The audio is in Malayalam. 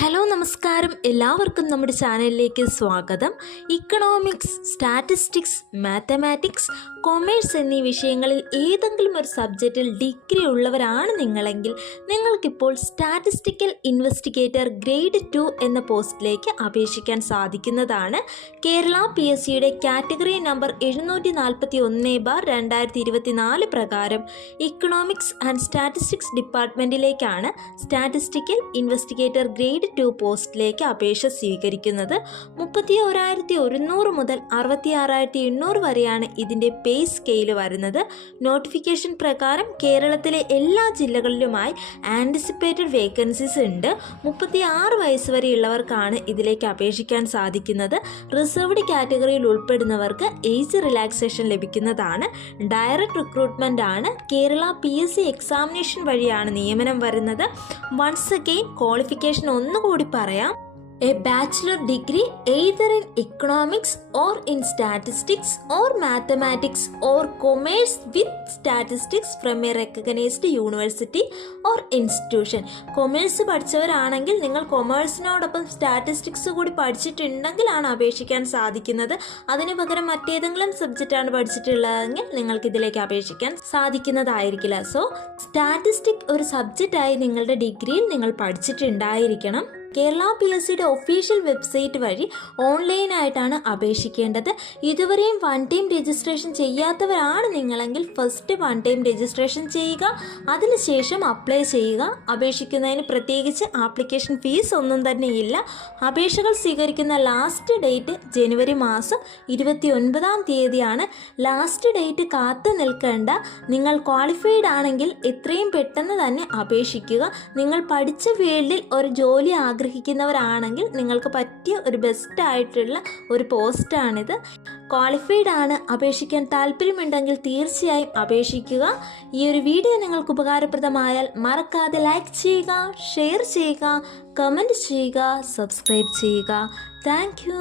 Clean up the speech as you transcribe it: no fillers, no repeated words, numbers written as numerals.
ഹലോ നമസ്കാരം, എല്ലാവർക്കും നമ്മുടെ ചാനലിലേക്ക് സ്വാഗതം. ഇക്കണോമിക്സ്, സ്റ്റാറ്റിസ്റ്റിക്സ്, മാത്തമാറ്റിക്സ്, കൊമേഴ്സ് എന്നീ വിഷയങ്ങളിൽ ഏതെങ്കിലും ഒരു സബ്ജക്റ്റിൽ ഡിഗ്രി ഉള്ളവരാണ് നിങ്ങളെങ്കിൽ നിങ്ങൾക്കിപ്പോൾ സ്റ്റാറ്റിസ്റ്റിക്കൽ ഇൻവെസ്റ്റിഗേറ്റർ ഗ്രേഡ് 2 എന്ന പോസ്റ്റിലേക്ക് അപേക്ഷിക്കാൻ സാധിക്കുന്നതാണ്. കേരള PSCയുടെ കാറ്റഗറി നമ്പർ 741/2024 പ്രകാരം ഇക്കണോമിക്സ് ആൻഡ് സ്റ്റാറ്റിസ്റ്റിക്സ് ഡിപ്പാർട്ട്മെൻറ്റിലേക്കാണ് സ്റ്റാറ്റിസ്റ്റിക്കൽ ഇൻവെസ്റ്റിഗേറ്റർ ഗ്രേഡ് 2 പോസ്റ്റിലേക്ക് അപേക്ഷ സ്വീകരിക്കുന്നത്. 31,100 മുതൽ 66,800 വരെയാണ് ഇതിൻ്റെ പേ സ്കെയിൽ വരുന്നത്. നോട്ടിഫിക്കേഷൻ പ്രകാരം കേരളത്തിലെ എല്ലാ ജില്ലകളിലുമായി ആൻറ്റിസിപ്പേറ്റഡ് വേക്കൻസീസ് ഉണ്ട്. 36 വയസ്സ് വരെയുള്ളവർക്കാണ് ഇതിലേക്ക് അപേക്ഷിക്കാൻ സാധിക്കുന്നത്. റിസർവ്ഡ് കാറ്റഗറിയിൽ ഉൾപ്പെടുന്നവർക്ക് ഏജ് റിലാക്സേഷൻ ലഭിക്കുന്നതാണ്. ഡയറക്റ്റ് റിക്രൂട്ട്മെൻ്റ് ആണ്. കേരള PSC എക്സാമിനേഷൻ വഴിയാണ് നിയമനം വരുന്നത്. വൺസ് അഗെയിൻ ക്വാളിഫിക്കേഷൻ ഒന്നുകൂടി പറയാം. A bachelor degree either in economics or in statistics or mathematics or commerce with statistics from a recognized university or institution. Commerce പഠിച്ചവരാണെങ്കിൽ നിങ്ങൾ കൊമേഴ്സിനോടൊപ്പം സ്റ്റാറ്റിസ്റ്റിക്സ് കൂടി പഠിച്ചിട്ടുണ്ടെങ്കിലാണ് അപേക്ഷിക്കാൻ സാധിക്കുന്നത്. അതിന് പകരം മറ്റേതെങ്കിലും സബ്ജക്റ്റാണ് പഠിച്ചിട്ടുള്ളതെങ്കിൽ നിങ്ങൾക്ക് ഇതിലേക്ക് അപേക്ഷിക്കാൻ സാധിക്കുന്നതായിരിക്കില്ല. സോ സ്റ്റാറ്റിസ്റ്റിക് ഒരു സബ്ജക്റ്റായി നിങ്ങളുടെ ഡിഗ്രിയിൽ നിങ്ങൾ പഠിച്ചിട്ടുണ്ടായിരിക്കണം. കേരള PSCയുടെ ഒഫീഷ്യൽ വെബ്സൈറ്റ് വഴി ഓൺലൈനായിട്ടാണ് അപേക്ഷിക്കേണ്ടത്. ഇതുവരെയും വൺ ടൈം രജിസ്ട്രേഷൻ ചെയ്യാത്തവരാണ് നിങ്ങളെങ്കിൽ ഫസ്റ്റ് വൺ ടൈം രജിസ്ട്രേഷൻ ചെയ്യുക, അതിനുശേഷം അപ്ലൈ ചെയ്യുക. അപേക്ഷിക്കുന്നതിന് പ്രത്യേകിച്ച് ആപ്ലിക്കേഷൻ ഫീസ് ഒന്നും തന്നെ ഇല്ല. അപേക്ഷകൾ സ്വീകരിക്കുന്ന ലാസ്റ്റ് ഡേറ്റ് ജനുവരി മാസം 29-ാം തീയതിയാണ്. ലാസ്റ്റ് ഡേറ്റ് കാത്തു നിൽക്കേണ്ട. നിങ്ങൾ ക്വാളിഫൈഡ് ആണെങ്കിൽ എത്രയും പെട്ടെന്ന് തന്നെ അപേക്ഷിക്കുക. നിങ്ങൾ പഠിച്ച ഫീൽഡിൽ ഒരു ജോലി ആഗ്രഹിക്കുന്നവരാണെങ്കിൽ നിങ്ങൾക്ക് പറ്റിയ ഒരു ബെസ്റ്റ് ആയിട്ടുള്ള ഒരു പോസ്റ്റാണിത്. ക്വാളിഫൈഡ് ആണ്, അപേക്ഷിക്കാൻ താല്പര്യമുണ്ടെങ്കിൽ തീർച്ചയായും അപേക്ഷിക്കുക. ഈ ഒരു വീഡിയോ നിങ്ങൾക്ക് ഉപകാരപ്രദമായാൽ മറക്കാതെ ലൈക്ക് ചെയ്യുക, ഷെയർ ചെയ്യുക, കമൻറ്റ് ചെയ്യുക, സബ്സ്ക്രൈബ് ചെയ്യുക. Thank you.